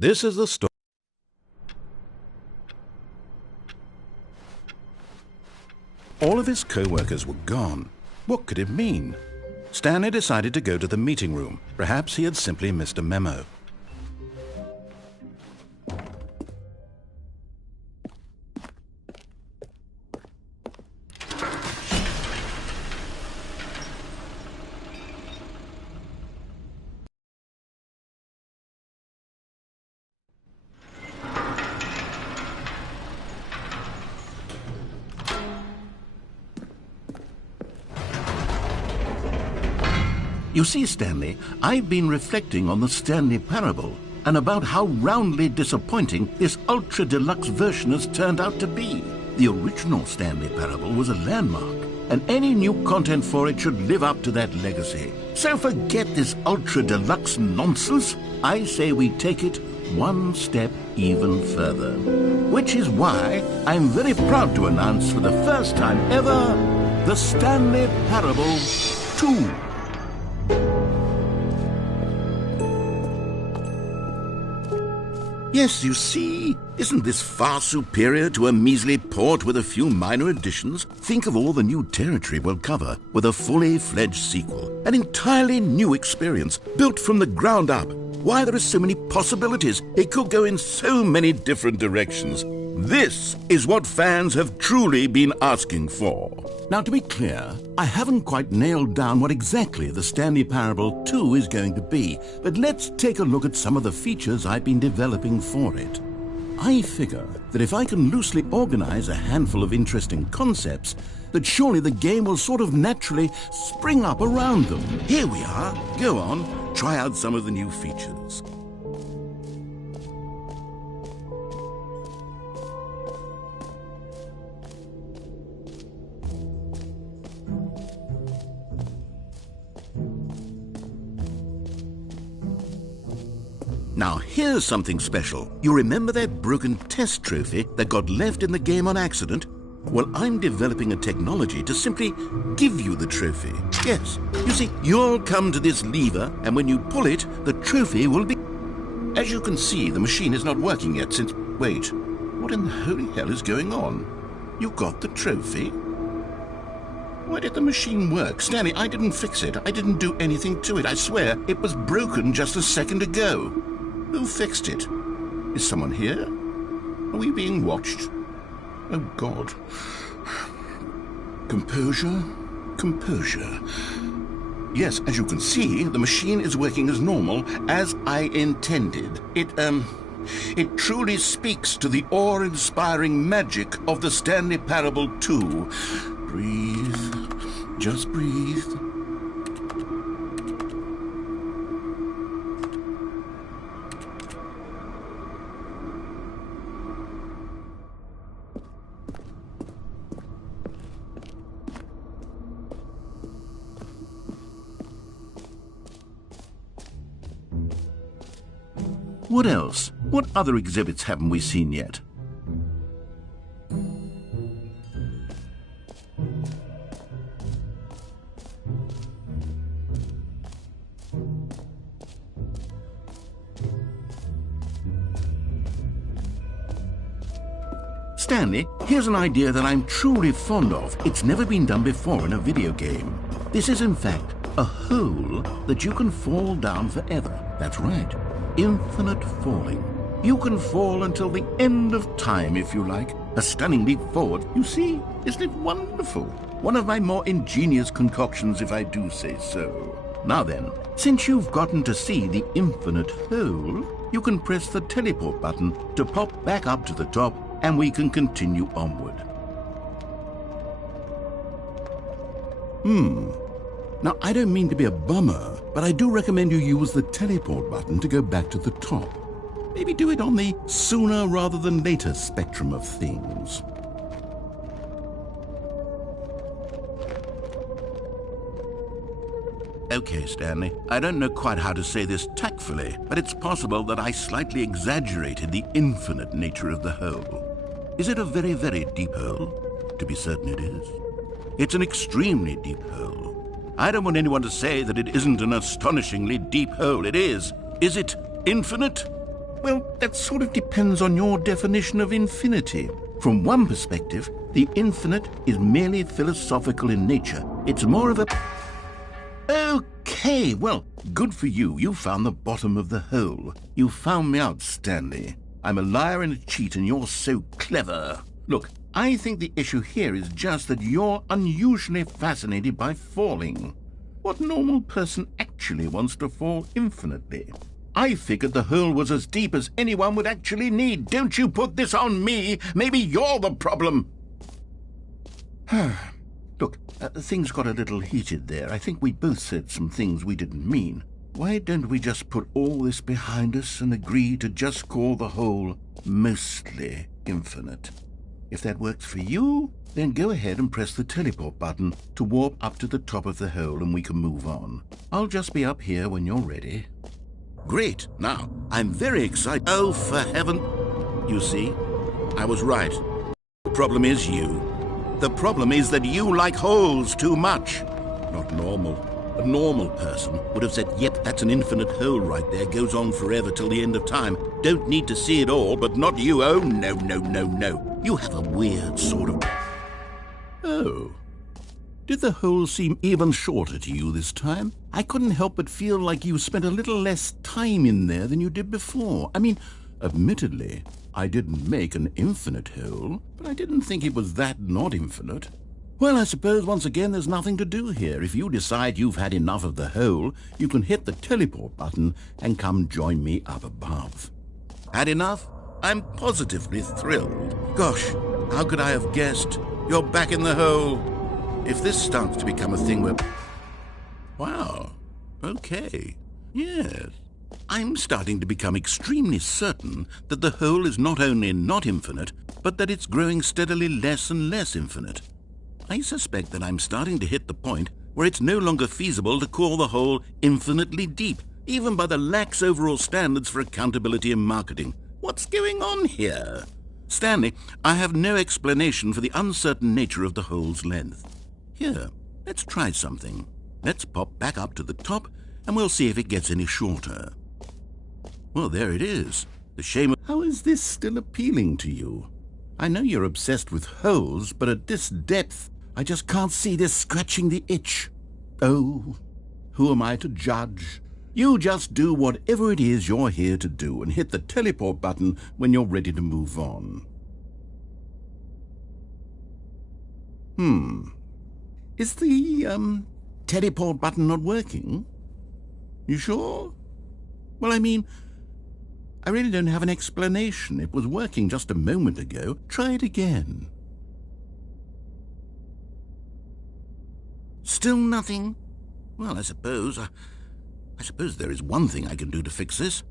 This is the story. All of his co-workers were gone. What could it mean? Stanley decided to go to the meeting room. Perhaps he had simply missed a memo. You see, Stanley, I've been reflecting on the Stanley parable and about how roundly disappointing this ultra-deluxe version has turned out to be. The original Stanley parable was a landmark, and any new content for it should live up to that legacy. So forget this ultra-deluxe nonsense. I say we take it one step even further. Which is why I'm very proud to announce for the first time ever, the Stanley Parable 2. Yes, you see, isn't this far superior to a measly port with a few minor additions? Think of all the new territory we'll cover with a fully fledged sequel. An entirely new experience, built from the ground up. Why, there are so many possibilities. It could go in so many different directions. This is what fans have truly been asking for. Now, to be clear, I haven't quite nailed down what exactly the Stanley Parable 2 is going to be, but let's take a look at some of the features I've been developing for it. I figure that if I can loosely organize a handful of interesting concepts, that surely the game will sort of naturally spring up around them. Here we are. Go on, try out some of the new features. Now, here's something special. You remember that broken test trophy that got left in the game on accident? Well, I'm developing a technology to simply give you the trophy. Yes, you see, you'll come to this lever, and when you pull it, the trophy will be... As you can see, the machine is not working yet since... Wait, what in the holy hell is going on? You got the trophy? Why did the machine work? Stanley, I didn't fix it. I didn't do anything to it. I swear, it was broken just a second ago. Who fixed it? Is someone here? Are we being watched? Oh, God. Composure, composure. Yes, as you can see, the machine is working as normal, as I intended. It truly speaks to the awe-inspiring magic of the Stanley Parable 2. Breathe. Just breathe. What else? What other exhibits haven't we seen yet? Stanley, here's an idea that I'm truly fond of. It's never been done before in a video game. This is, in fact, a hole that you can fall down forever. That's right. Infinite falling. You can fall until the end of time, if you like. A stunning leap forward. You see, isn't it wonderful? One of my more ingenious concoctions, if I do say so. Now then, since you've gotten to see the infinite hole, you can press the teleport button to pop back up to the top, and we can continue onward. Now, I don't mean to be a bummer, but I do recommend you use the teleport button to go back to the top. Maybe do it on the sooner rather than later spectrum of things. Okay, Stanley, I don't know quite how to say this tactfully, but it's possible that I slightly exaggerated the infinite nature of the hole. Is it a very, very deep hole? To be certain it is. It's an extremely deep hole. I don't want anyone to say that it isn't an astonishingly deep hole. It is. Is it infinite? Well, that sort of depends on your definition of infinity. From one perspective, the infinite is merely philosophical in nature. It's more of a... Okay, well, good for you. You found the bottom of the hole. You found me out, Stanley. I'm a liar and a cheat, and you're so clever. Look, I think the issue here is just that you're unusually fascinated by falling. What normal person actually wants to fall infinitely? I figured the hole was as deep as anyone would actually need. Don't you put this on me. Maybe you're the problem. Look, things got a little heated there. I think we both said some things we didn't mean. Why don't we just put all this behind us and agree to just call the hole mostly infinite? If that works for you, then go ahead and press the teleport button to warp up to the top of the hole and we can move on. I'll just be up here when you're ready. Great. Now, I'm very excited. Oh, for heaven. You see, I was right. The problem is you. The problem is that you like holes too much. Not normal. A normal person would have said, yep, that's an infinite hole right there. Goes on forever till the end of time. Don't need to see it all, but not you. Oh, no, no, no, no. You have a weird sort of... Oh. Did the hole seem even shorter to you this time? I couldn't help but feel like you spent a little less time in there than you did before. I mean, admittedly, I didn't make an infinite hole, but I didn't think it was that not infinite. Well, I suppose once again there's nothing to do here. If you decide you've had enough of the hole, you can hit the teleport button and come join me up above. Had enough? I'm positively thrilled. Gosh, how could I have guessed? You're back in the hole. If this starts to become a thing where... Wow. Okay. Yes. I'm starting to become extremely certain that the hole is not only not infinite, but that it's growing steadily less and less infinite. I suspect that I'm starting to hit the point where it's no longer feasible to call the hole infinitely deep, even by the lax overall standards for accountability and marketing. What's going on here? Stanley, I have no explanation for the uncertain nature of the hole's length. Here, let's try something. Let's pop back up to the top, and we'll see if it gets any shorter. Well, there it is. The shame of... How is this still appealing to you? I know you're obsessed with holes, but at this depth, I just can't see this scratching the itch. Oh, who am I to judge? You just do whatever it is you're here to do and hit the teleport button when you're ready to move on. Is the, teleport button not working? You sure? Well, I mean, I really don't have an explanation. It was working just a moment ago. Try it again. Still nothing? Well, I suppose there is one thing I can do to fix this.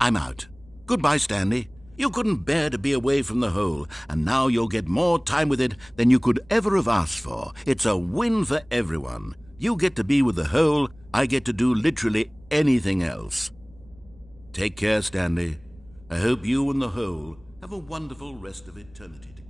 I'm out. Goodbye, Stanley. You couldn't bear to be away from the hole, and now you'll get more time with it than you could ever have asked for. It's a win for everyone. You get to be with the hole, I get to do literally anything else. Take care, Stanley. I hope you and the hole have a wonderful rest of eternity together.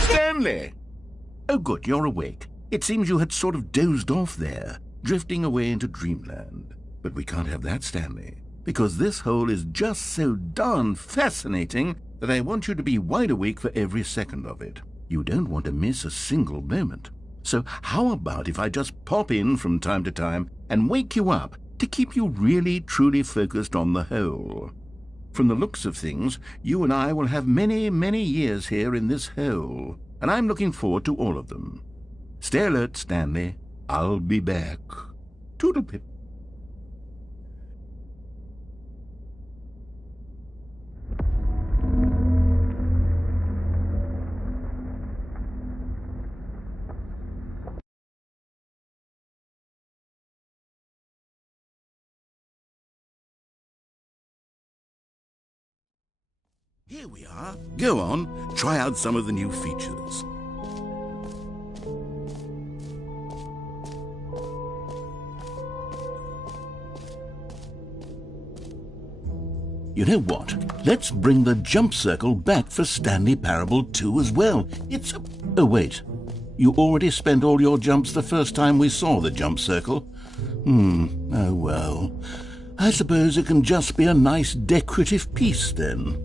Stanley! Oh, good, you're awake. It seems you had sort of dozed off there, drifting away into dreamland. But we can't have that, Stanley, because this hole is just so darn fascinating that I want you to be wide awake for every second of it. You don't want to miss a single moment. So how about if I just pop in from time to time and wake you up to keep you really, truly focused on the hole? From the looks of things, you and I will have many, many years here in this hole, and I'm looking forward to all of them. Stay alert, Stanley. I'll be back. Toodle-pip. Here we are. Go on, try out some of the new features. You know what? Let's bring the jump circle back for Stanley Parable 2 as well. It's a... Oh, wait. You already spent all your jumps the first time we saw the jump circle? Oh well. I suppose it can just be a nice decorative piece then.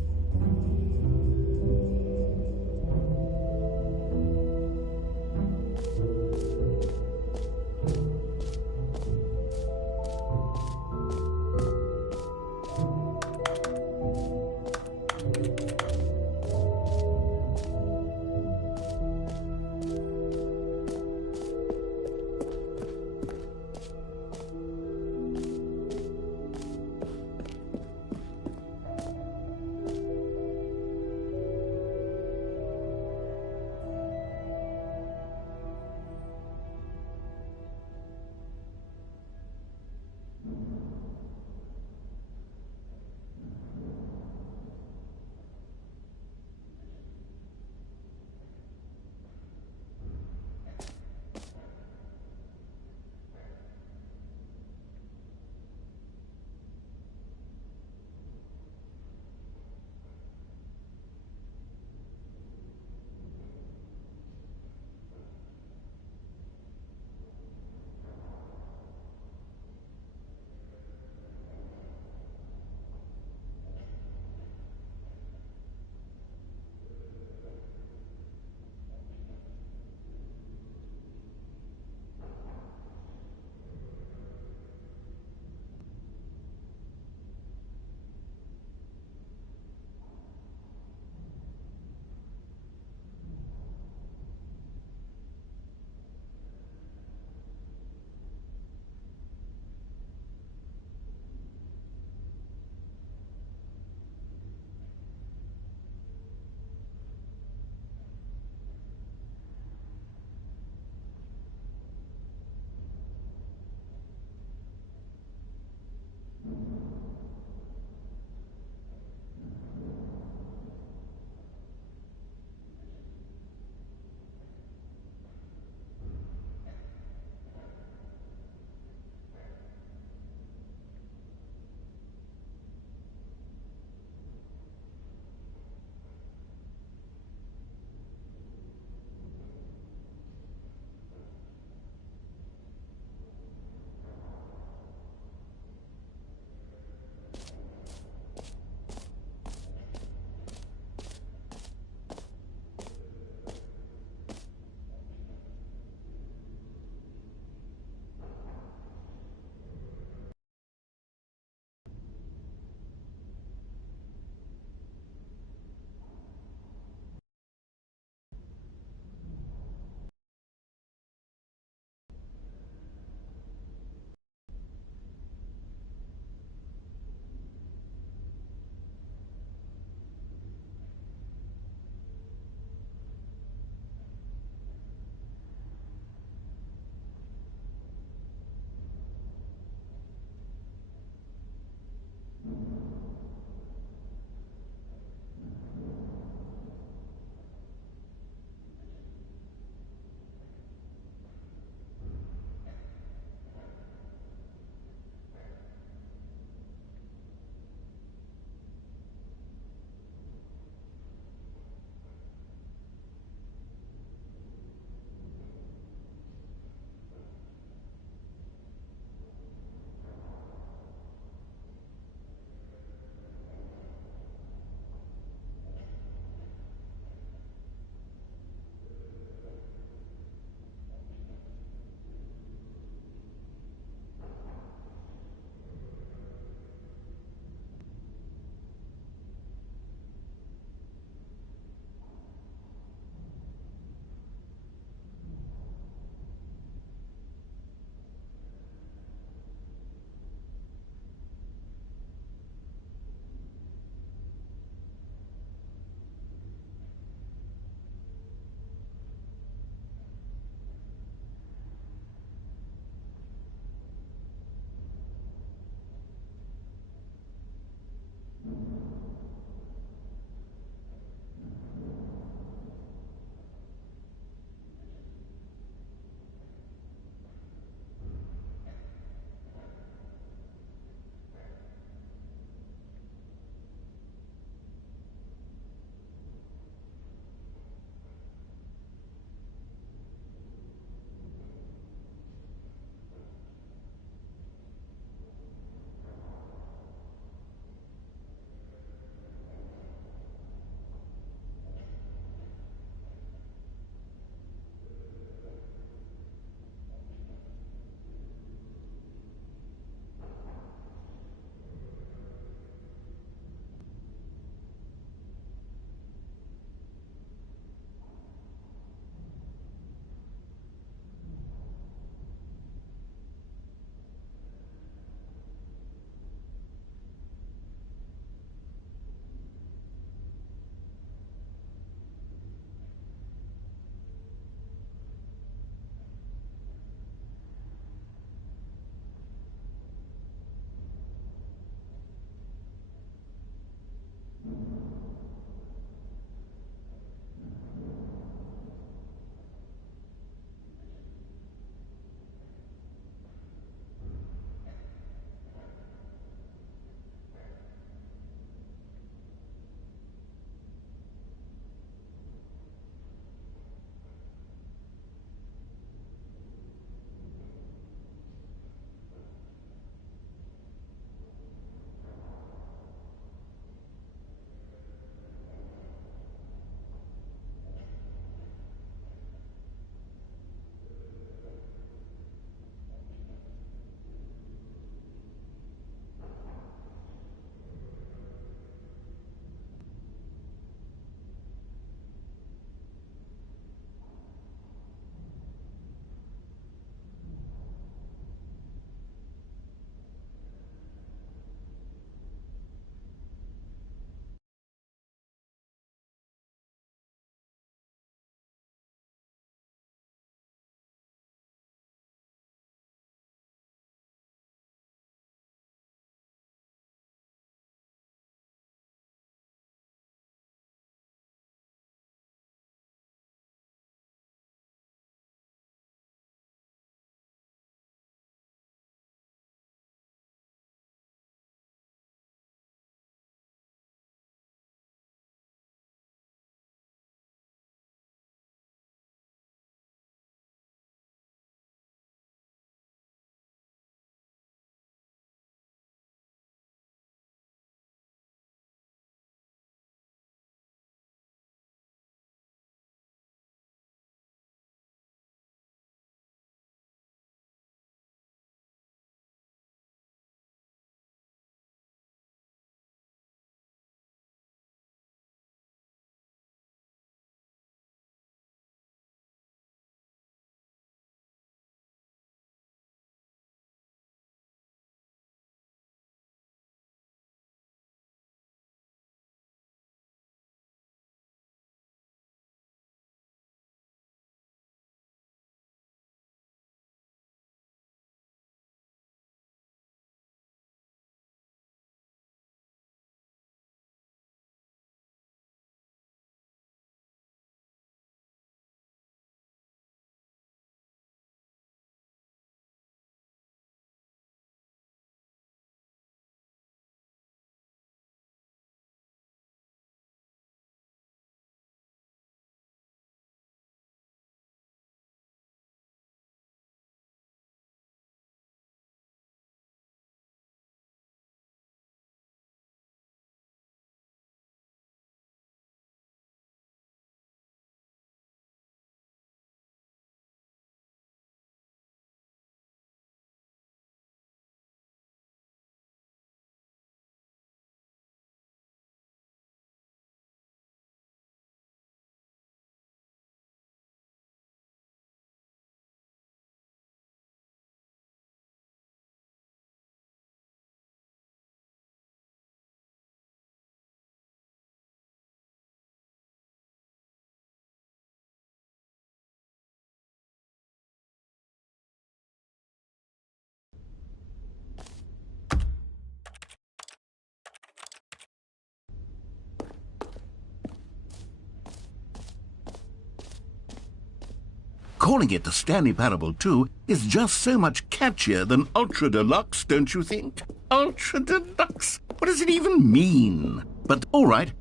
Calling it the Stanley Parable 2 is just so much catchier than Ultra Deluxe, don't you think? Ultra Deluxe? What does it even mean? But all right.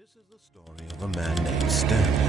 This is the story of a man named Stanley.